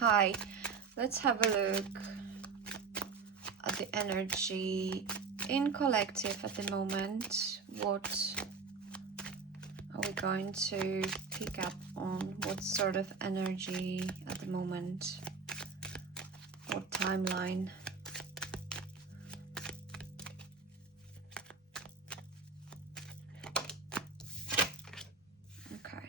Hi, let's have a look at the energy in collective at the moment. What are we going to pick up on? What sort of energy at the moment? What timeline? Okay.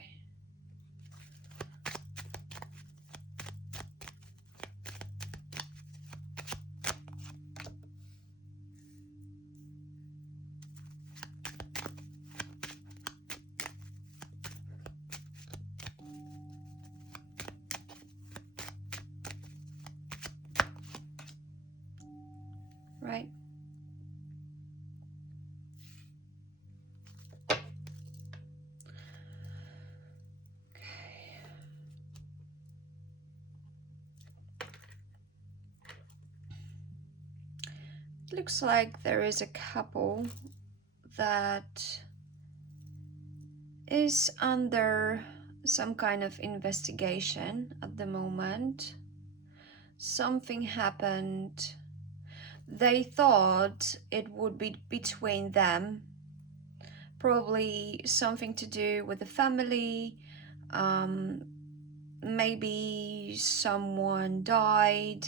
Right. Looks like there is a couple that is under some kind of investigation at the moment. Something happened. They thought it would be between them, probably something to do with the family. Maybe someone died,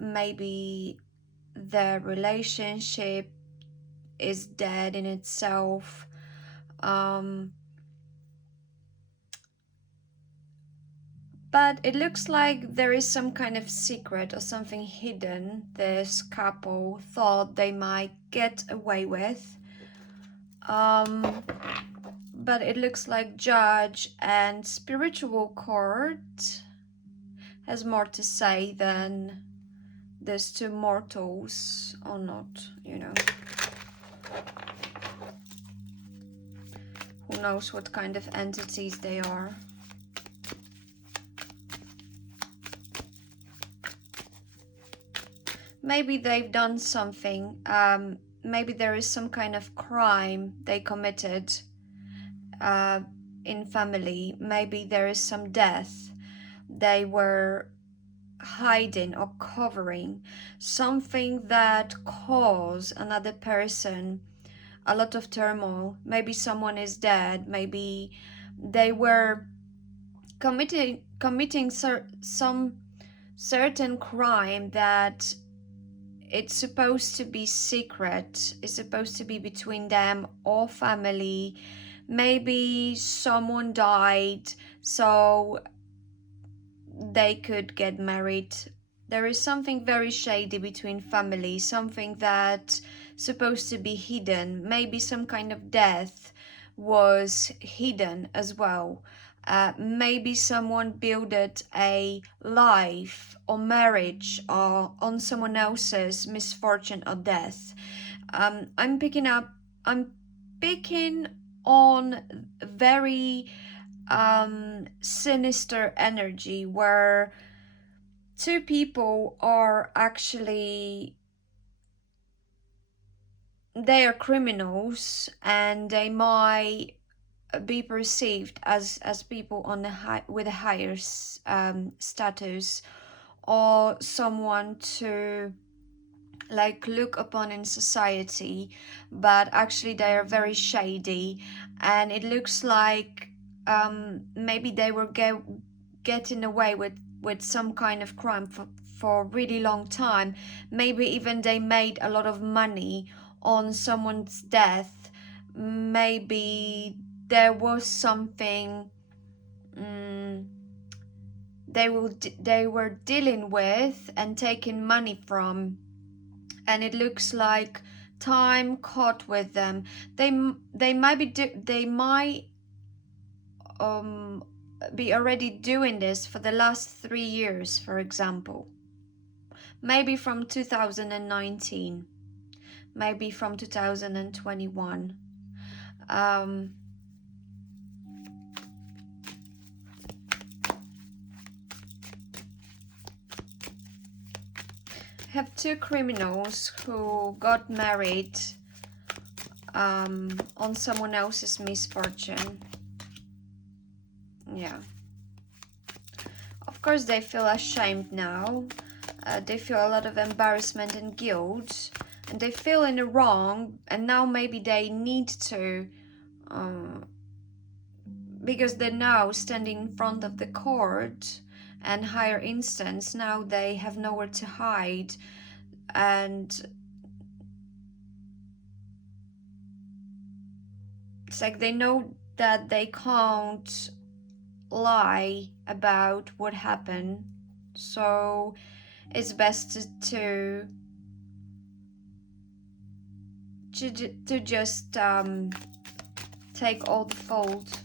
maybe their relationship is dead in itself. But it looks like there is some kind of secret or something hidden this couple thought they might get away with. But it looks like Judge and Spiritual Court has more to say than these two mortals, or not, you know. Who knows what kind of entities they are. Maybe they've done something. Maybe there is some kind of crime they committed in family. Maybe there is some death they were hiding or covering, something that caused another person a lot of turmoil. Maybe someone is dead. Maybe they were committing some certain crime that it's supposed to be secret. It's supposed to be between them or family. Maybe someone died so they could get married. There is something very shady between families, something that's supposed to be hidden. Maybe some kind of death was hidden as well. Maybe someone built a life or marriage or on someone else's misfortune or death. I'm picking on very sinister energy where two people are actually, they are criminals and they might be perceived as people on with a higher status, or someone to like look upon in society, but actually they are very shady, and it looks like maybe they were getting away with some kind of crime for a really long time. Maybe even they made a lot of money on someone's death. Maybe there was something they were dealing with and taking money from, and it looks like time caught with them. They might be already doing this for the last 3 years, for example. Maybe from 2019, maybe from 2021. Have two criminals who got married on someone else's misfortune. Yeah. Of course, they feel ashamed now. They feel a lot of embarrassment and guilt, and they feel in the wrong, and now maybe they need to, because they're now standing in front of the court and higher instance, now they have nowhere to hide, and it's like they know that they can't lie about what happened, so it's best to just take all the fault.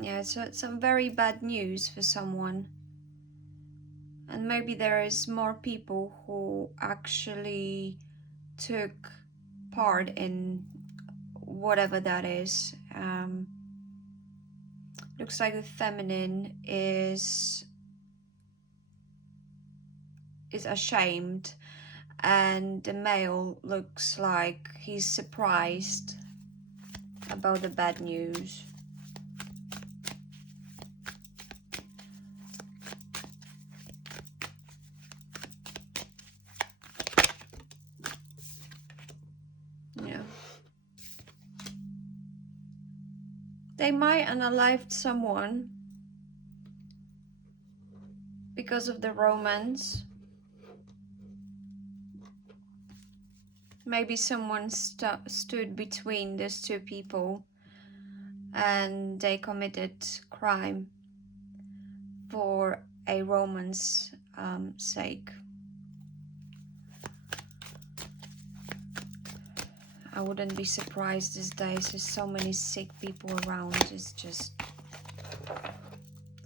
Yeah, so it's some very bad news for someone. And maybe there is more people who actually took part in whatever that is. Looks like the feminine is ashamed, and the male looks like he's surprised about the bad news. Yeah. They might unalive someone because of the romance. Maybe someone stood between those two people and they committed crime for a romance sake. I wouldn't be surprised these days. There's so many sick people around. It's just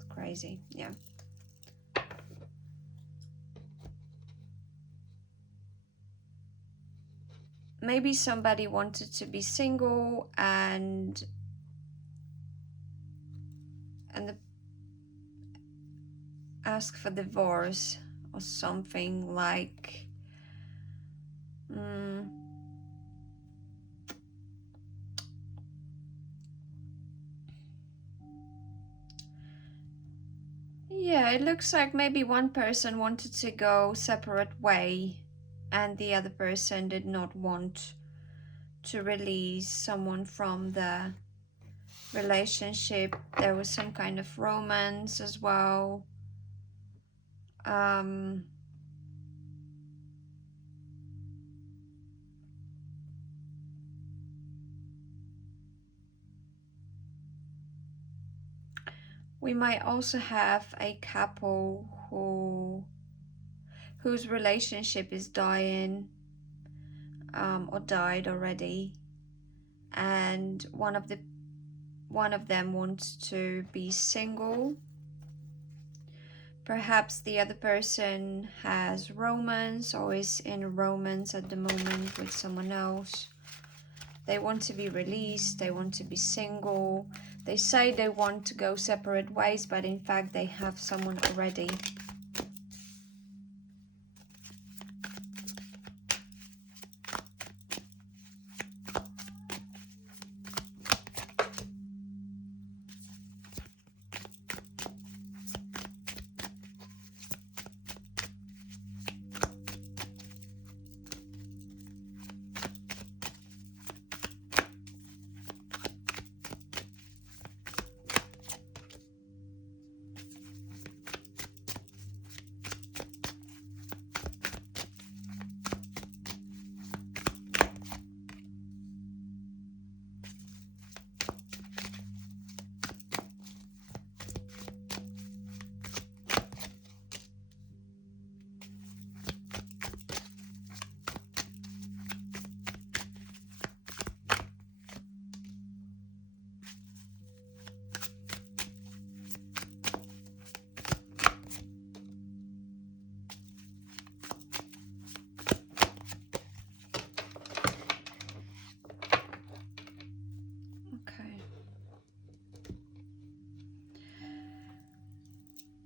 crazy. Yeah. Maybe somebody wanted to be single and ask for divorce or something like. Yeah, it looks like maybe one person wanted to go separate way and the other person did not want to release someone from the relationship. There was some kind of romance as well. We might also have a couple whose relationship is dying or died already, and one of them wants to be single. Perhaps the other person has romance or is in romance at the moment with someone else. They want to be released, they want to be single. They say they want to go separate ways, but in fact they have someone already.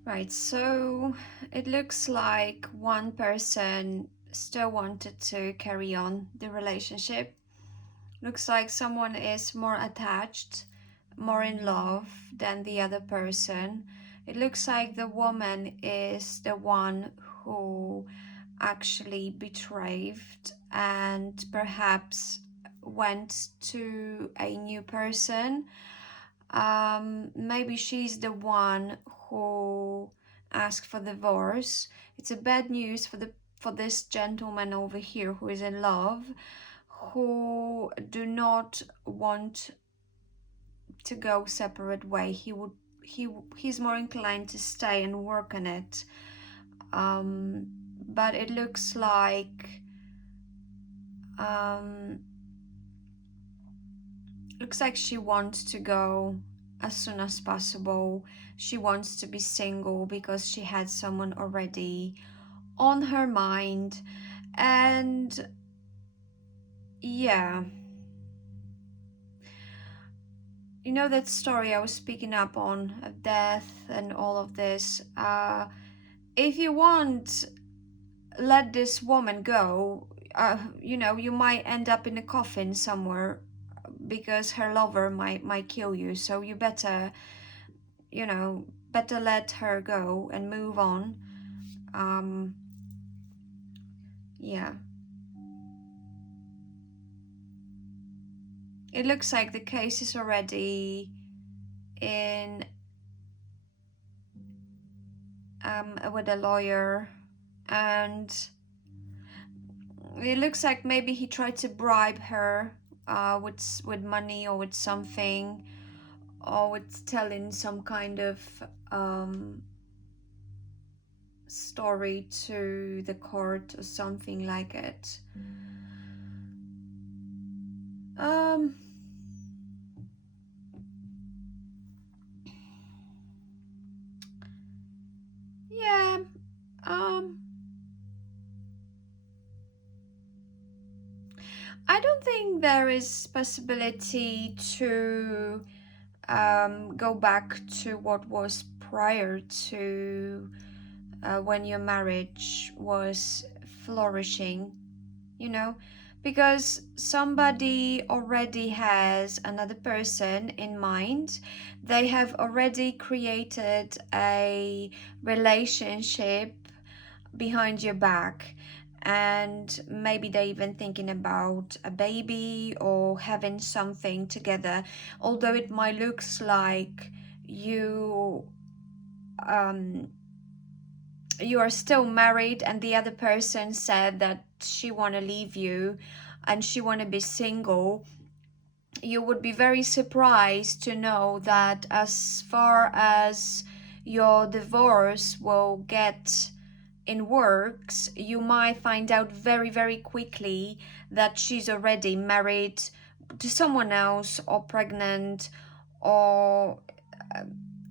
Right, so it looks like one person still wanted to carry on the relationship. Looks like someone is more attached, more in love than the other person. It looks like the woman is the one who actually betrayed and perhaps went to a new person. Maybe she's the one who asked for divorce. It's a bad news for this gentleman over here who is in love, who do not want to go separate way. He's more inclined to stay and work on it. But it looks like she wants to go as soon as possible. She wants to be single because she had someone already on her mind. And yeah, you know that story I was speaking up on of death and all of this. If you want, let this woman go. You know, you might end up in a coffin somewhere because her lover might kill you. So you better, you know, better let her go and move on. Yeah. It looks like the case is already in with a lawyer, and it looks like maybe he tried to bribe her with money or with something, or with telling some kind of story to the court or something like it. Yeah. I don't think there is possibility to go back to what was prior to when your marriage was flourishing, you know, because somebody already has another person in mind. They have already created a relationship behind your back, and maybe they're even thinking about a baby or having something together, although it might looks like you you are still married and the other person said that she want to leave you and she want to be single. You would be very surprised to know that as far as your divorce will get in works, you might find out very, very quickly that she's already married to someone else or pregnant or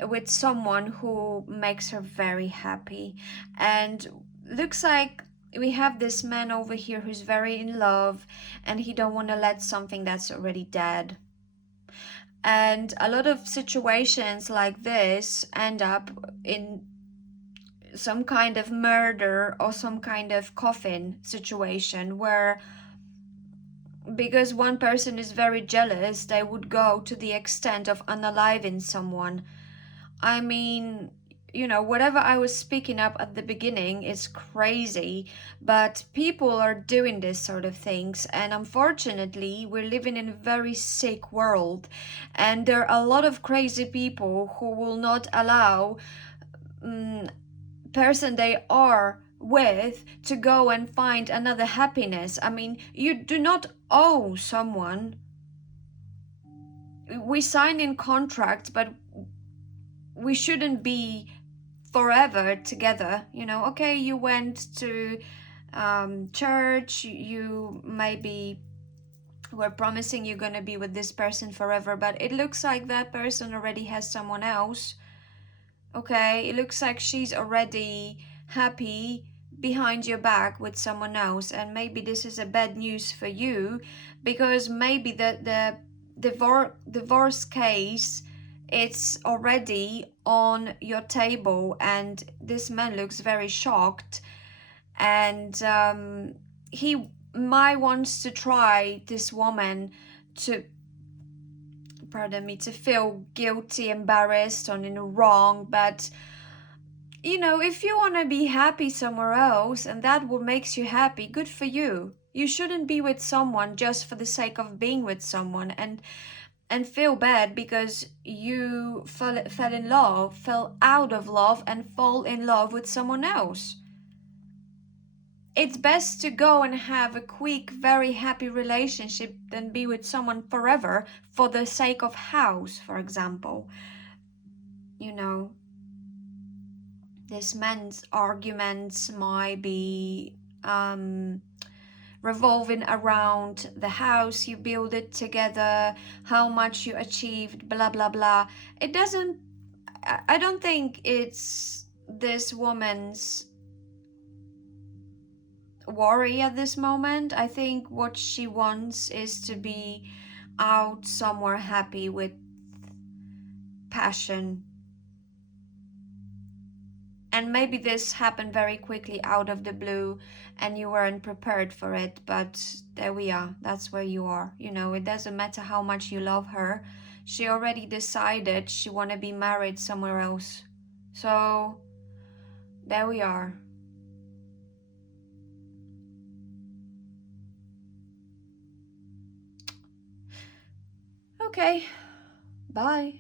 with someone who makes her very happy. And looks like we have this man over here who's very in love and he don't want to let something that's already dead. And a lot of situations like this end up in some kind of murder or some kind of coffin situation where, because one person is very jealous, they would go to the extent of unaliving someone. I mean, you know, whatever I was speaking up at the beginning is crazy, but people are doing this sort of things, and unfortunately, we're living in a very sick world, and there are a lot of crazy people who will not allow person they are with to go and find another happiness. I mean, you do not owe someone. We sign in contracts, but we shouldn't be forever together, you know. Okay, you went to church, you maybe were promising you're gonna be with this person forever, but it looks like that person already has someone else. Okay, it looks like she's already happy behind your back with someone else, and maybe this is a bad news for you, because maybe the divorce case, it's already on your table and this man looks very shocked, and he might wants to try this woman to, pardon me, to feel guilty, embarrassed, or in the wrong. But if you want to be happy somewhere else and that what makes you happy, good for you. You shouldn't be with someone just for the sake of being with someone and feel bad because you fell in love, fell out of love, and fall in love with someone else. It's best to go and have a quick, very happy relationship than be with someone forever for the sake of house, for example. This man's arguments might be revolving around the house you build it together, how much you achieved, blah blah blah. I don't think it's this woman's worry at this moment. I think what she wants is to be out somewhere happy with passion. And maybe this happened very quickly out of the blue and you weren't prepared for it, but there we are. That's where you are. It doesn't matter how much you love her. She already decided she want to be married somewhere else. So there we are. Okay, bye.